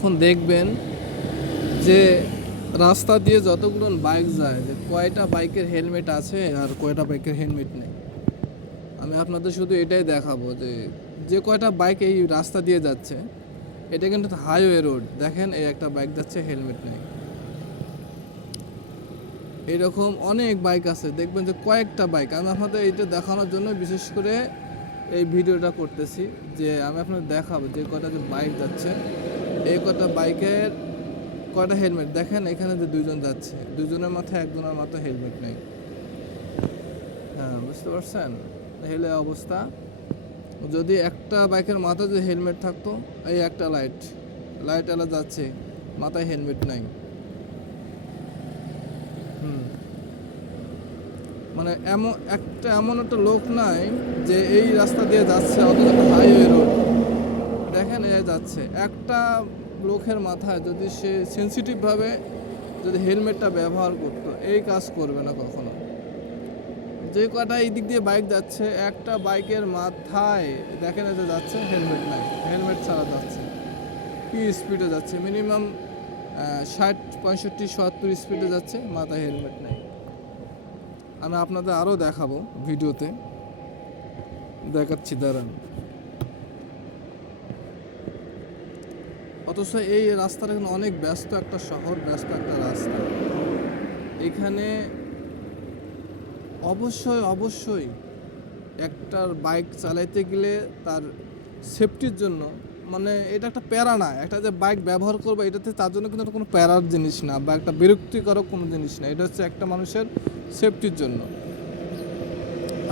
এখন দেখবেন যে রাস্তা দিয়ে যতগুলো বাইক যায়, যে কয়টা বাইকের হেলমেট আছে আর কয়টা বাইকের হেলমেট নেই। আমি আপনাদের শুধু এটাই দেখাবো যে যে কয়টা বাইক এই রাস্তা দিয়ে যাচ্ছে, এটা কিন্তু হাইওয়ে রোড দেখেন এই একটা বাইক যাচ্ছে হেলমেট নেই। এরকম অনেক বাইক আছে, দেখবেন যে কয়েকটা বাইক আমি আপনাদের এইটা দেখানোর জন্য বিশেষ করে এই ভিডিওটা করতেছি যে, আমি আপনাদের দেখাবো যে কটা যে বাইক যাচ্ছে। এই কটা বাইকের কটা হেলমেট? দেখেন এখানে যে দুইজন যাচ্ছে। দুজনের মাথায় একজনের মাথায় হেলমেট নেই। হ্যাঁ বুঝতে পারছেন? হেলে অবস্থা, যদি একটা বাইকের মাথায় যে হেলমেট থাকতো, এই একটা লাইট লাইট এলা যাচ্ছে, মাথায় হেলমেট নাই। হুম। মানে এমন, একটা এমন একটা লোক নাই যে এই রাস্তা দিয়ে যাচ্ছে, অথচ হাইওয়ে এই যাচ্ছে। একটা লোকের মাথায় যদি সে সেন্সিটিভভাবে যদি হেলমেটটা ব্যবহার করতো, এই কাজ করবে না কখনো। যে কটা এই দিক দিয়ে বাইক যাচ্ছে, একটা বাইকের মাথায় দেখেন যে যাচ্ছে, হেলমেট নাই। হেলমেট ছাড়া যাচ্ছে। কি স্পিডে যাচ্ছে? মিনিমাম ষাট, পঁয়ষট্টি, সত্তর স্পিডে যাচ্ছে, মাথায় হেলমেট নেই। আমি আপনাদের আরও দেখাবো ভিডিওতে। দেখাচ্ছি, দাঁড়ান। অথচ এই রাস্তাটা কিন্তু অনেক ব্যস্ত একটা শহর, ব্যস্ত একটা রাস্তা। এখানে অবশ্যই অবশ্যই একটার বাইক চালাইতে গেলে তার সেফটির জন্য মানে এটা একটা প্যারা না, একটা যে বাইক ব্যবহার করবে এটাতে তার জন্য কিন্তু কোনো প্যারার জিনিস না বা একটা বিরক্তিকরক কোনো জিনিস না, এটা হচ্ছে একটা মানুষের সেফটির জন্য।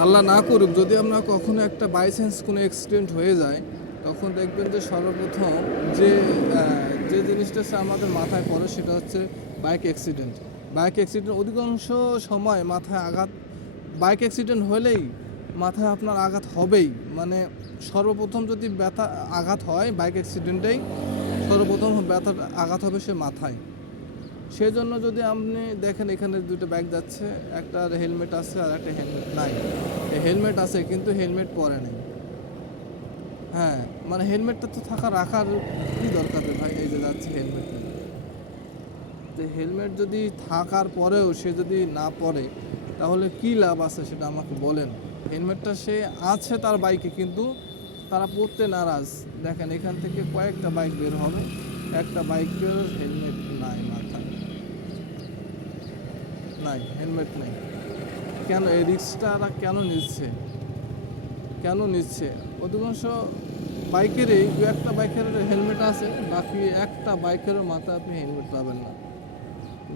আল্লাহ না করুক, যদি আমরা কখনো একটা বাইচান্স কোনো অ্যাক্সিডেন্ট হয়ে যায় তখন দেখবেন যে সর্বপ্রথম যে যে জিনিসটা আমাদের মাথায় পড়ে সেটা হচ্ছে বাইক অ্যাক্সিডেন্ট বাইক অ্যাক্সিডেন্ট অধিকাংশ সময় মাথায় আঘাত বাইক অ্যাক্সিডেন্ট হলেই মাথায় আপনার আঘাত হবেই। মানে সর্বপ্রথম যদি ব্যথা, আঘাত হয় বাইক অ্যাক্সিডেন্টেই সর্বপ্রথম ব্যথা আঘাত হবে সে মাথায়। সেই জন্য যদি আপনি দেখেন এখানে দুটো ব্যাগ যাচ্ছে, একটা হেলমেট আছে আর একটা হেলমেট নাই। হেলমেট আছে কিন্তু হেলমেট পরে নেই। হ্যাঁ মানে হেলমেটটা তো থাকা, রাখার কি দরকার ভাই, এই যে যাচ্ছে হেলমেট। যে হেলমেট যদি থাকার পরেও সে যদি না পরে, তাহলে কি লাভ আছে সেটা আমাকে বলেন। হেলমেটটা সে আছে তার বাইকে, কিন্তু তারা পড়তে নারাজ। দেখেন, এখান থেকে কয়েকটা বাইক বের হবে, একটা বাইকের হেলমেট নাই মাথায়। নাই, হেলমেট নেই। কেন? এই রিক্সটা কেন নিচ্ছে? কেন নিচ্ছে? অধিকাংশ বাইকেরই দু একটা বাইকের হেলমেট আছে, বাকি একটা বাইকের মাথায় আপনি হেলমেট পাবেন না।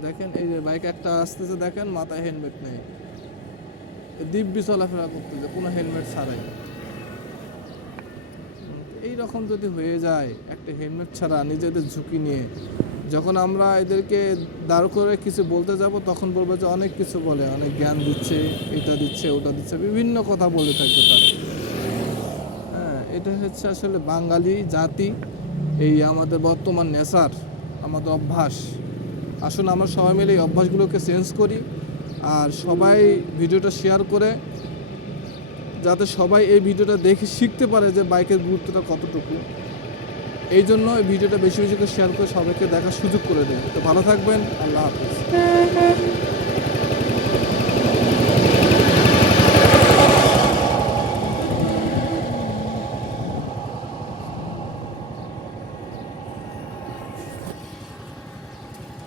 দেখেন, এই যে বাইক একটা আসতেছে, দেখেন, মাথায় হেলমেট নেই। দিব্যি চলাফেরা করতেছে, কোনো হেলমেট ছাড়াই। এই রকম যদি হয়ে যায়, একটা হেলমেট ছাড়া নিজেদের ঝুঁকি নিয়ে, যখন আমরা এদেরকে দাঁড় করে কিছু বলতে যাব, তখন বলব যে অনেক কিছু বলে, অনেক জ্ঞান দিচ্ছে, এটা দিচ্ছে, ওটা দিচ্ছে, বিভিন্ন কথা বলে থাকবে তারা। এটা হচ্ছে আসলে বাঙালি জাতি, এই আমাদের বর্তমান নেশার, আমাদের অভ্যাস। আসুন আমরা সবাই মিলে এই অভ্যাসগুলোকে চেঞ্জ করি আর সবাই ভিডিওটা শেয়ার করে, যাতে সবাই এই ভিডিওটা দেখে শিখতে পারে যে বাইকের গুরুত্বটা কতটুকু। এই জন্য এই ভিডিওটা বেশি বেশি করে শেয়ার করে সবাইকে দেখার সুযোগ করে দেয় তো ভালো থাকবেন, আল্লাহ হাফিজ।